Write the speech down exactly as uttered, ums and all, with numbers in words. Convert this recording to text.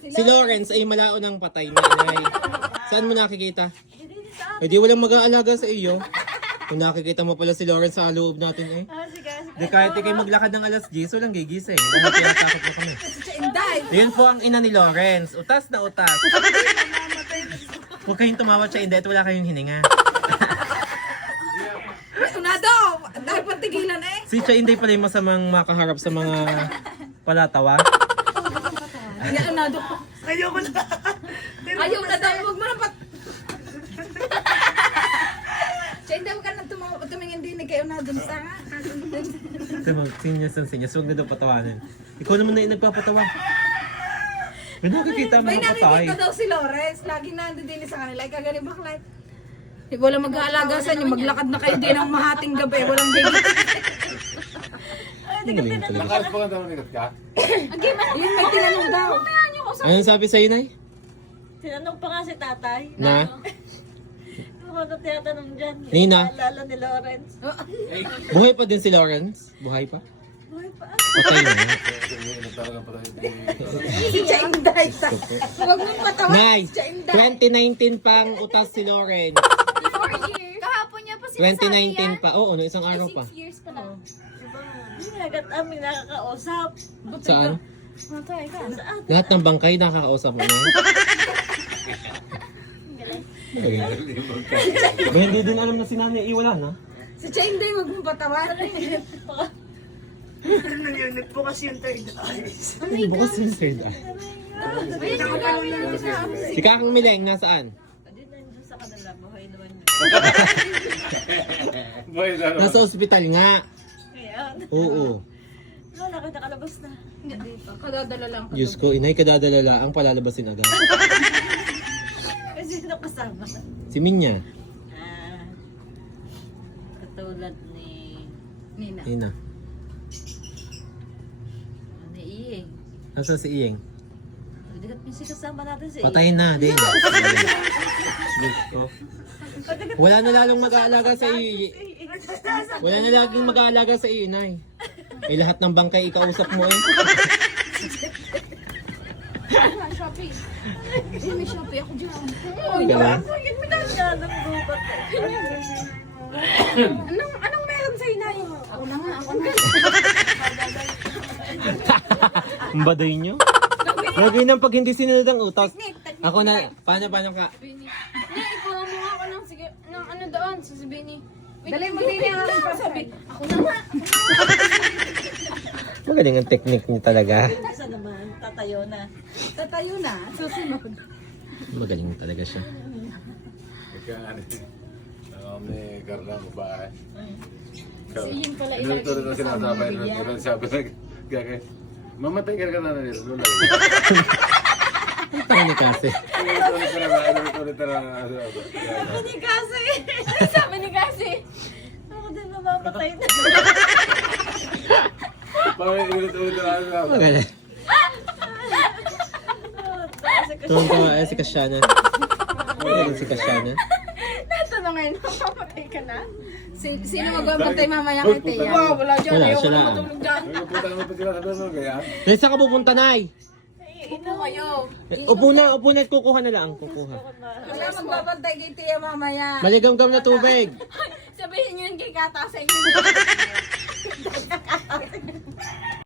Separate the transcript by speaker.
Speaker 1: Si Lawrence ay malao ng patay na inay. Saan mo nakikita? Eh di walang mag-aalaga sa iyo. Kung nakikita mo pala si Lawrence sa loob natin eh.
Speaker 2: Ah, sige.
Speaker 1: Di kahit ikay maglakad ng alas diyes, walang gigising. Dahil tinatakot mo kami.
Speaker 3: Inday.
Speaker 1: Yun po ang ina ni Lawrence. Utas na utas. Huwag kayong tumawa siya, hindi. At wala kayong hininga.
Speaker 3: Unado. Dahil patigilan eh.
Speaker 1: Si Cha Inday pala yung masamang makaharap sa mga palatawa.
Speaker 3: Yan, unado.
Speaker 2: Ayoko na.
Speaker 3: Ayaw na daw. Huwag mo na pat... Siya, hindi mo ka na tumawa- tumingin din kay unado na sa nga.
Speaker 1: Tama, sinyas ang sinyas. Huwag na daw patawanan. Ikaw naman na yung nagpapatawa. May nakikita mo
Speaker 3: May
Speaker 1: ng patay.
Speaker 3: nakikita daw si Lawrence. Lagi nandun din sa kanila. Kagaling baklay. Di wala mag-aalaga sa inyo. Maglakad na kayo din ng mahating gabi. Walang baby.
Speaker 1: Ang galing talaga.
Speaker 4: Nakalas pa ka daw nikat ka?
Speaker 3: Yun may tinanong daw.
Speaker 1: Anong sabi sa'yo, Nay?
Speaker 2: Tinanong pa nga si tatay.
Speaker 1: Na?
Speaker 2: Ano ka tinatanong dyan?
Speaker 1: Nina?
Speaker 2: Naalala ni Lawrence.
Speaker 1: Buhay pa din si Lawrence? Buhay pa?
Speaker 2: Buhay pa.
Speaker 1: Patay na.
Speaker 4: Talaga pa tayo.
Speaker 3: Si Cha Inday. Huwag mong patawa.
Speaker 1: Nay,
Speaker 3: Si Cha Inday.
Speaker 1: twenty nineteen pang utas si Lawrence.
Speaker 5: Four years. Kahapon niya pa sinasabi
Speaker 1: twenty nineteen
Speaker 5: yan.
Speaker 1: pa. Oo, no, isang araw pa.
Speaker 5: Six years pa lang.
Speaker 2: Hindi agad aming nakakausap.
Speaker 1: Saan?
Speaker 5: Matay ka.
Speaker 2: Saan?
Speaker 1: Lahat ng bangkay nakakausap mo na. Ba, hindi din alam na si nanay iwanan, ha?
Speaker 3: Si Cha Inday, huwag mong patawa.
Speaker 2: Nagbukas yung third eyes.
Speaker 1: Ay, bukas yung third eye. Si Kakang Mileng, nasaan?
Speaker 2: Hindi nandiyan sa kanila. Buhay naman yun.
Speaker 4: Boy, ano?
Speaker 1: Nasa ospital nga.
Speaker 2: Kaya,
Speaker 1: Oo.
Speaker 2: wala ka nakalabas na.
Speaker 3: Kadadala lang ka.
Speaker 1: Diyos ko, inay, kadadalala ang palalabasin agad.
Speaker 2: Kasi sino kasama?
Speaker 1: Si Minya.
Speaker 2: Ah, katulad ni
Speaker 3: Nina.
Speaker 1: Ina.
Speaker 2: ni Iyeng.
Speaker 1: Nasa si Iyeng?
Speaker 2: Hindi ka minsan kasama natin si
Speaker 1: Patay na din. Diyos ko. Wala na lalong mag-aalaga sa iyo. Wala na laging mag-aalaga sa iyo, inay. May lahat ng bangkay ikausap mo eh.
Speaker 5: Shopee. Ay, may Shopee ako dyan.
Speaker 1: Galing.
Speaker 2: Bakit mo na siya ng gubat eh?
Speaker 3: Anong, anong meron sa inay?
Speaker 5: Ako na nga, ako na.
Speaker 1: Ang baday nyo. Gagawin ng pag hindi sinunod ang utos. Ako na, paano, paano ka?
Speaker 5: Bini. Hindi, ikuha mo nga ako ng, sige, ng ano doon, sa si Bini. Wait,
Speaker 3: Dali mo din yung sabi.
Speaker 5: Ako na nga.
Speaker 1: Magaling ang technique niyo talaga.
Speaker 2: Isa naman, tatayo na.
Speaker 3: Tatayo na. Susunod.
Speaker 1: Magaling talaga siya.
Speaker 4: Ika, ano eh. Ako ni Carla mo ba eh?
Speaker 5: Si Yin pala
Speaker 4: Ito
Speaker 5: ilagay
Speaker 4: ito
Speaker 5: ko sa
Speaker 4: sinasabay
Speaker 5: mga
Speaker 4: na
Speaker 5: bibigyan.
Speaker 4: ito sabi na gagay. Mamatay ka ka na na nila. Lula.
Speaker 1: Paano kasi?
Speaker 4: Ulit-ulit ka na na. Ulit-ulit ka na na.
Speaker 2: Hindi kasi.
Speaker 5: Sabi ni Kasi.
Speaker 2: Ako din mamamatay na.
Speaker 4: Parang ulit-ulit ka na.
Speaker 1: Magaling. Tuwang-tuwa eh, si Kasyana. Magaling si Kasyana.
Speaker 3: Natanong ngayon, mapapatay ka na? Si- sino magbabantay mamaya kay Teya? Wow, wala dyan.
Speaker 1: Wala,
Speaker 3: Ayoko
Speaker 1: siya
Speaker 3: na
Speaker 1: lang.
Speaker 3: matulog dyan.
Speaker 4: Ay, pupunta naman pa sila sa doon, kaya?
Speaker 1: Nay, saan ka pupunta, Nay?
Speaker 3: Upo kayo.
Speaker 1: Eh, Upo na, upo na at kukuha na lang. Kukuha.
Speaker 3: Wala magbabantay kay Teya mamaya.
Speaker 1: Maligam-gam na tubig.
Speaker 5: Sabihin niyo yun kay Kata sa inyo.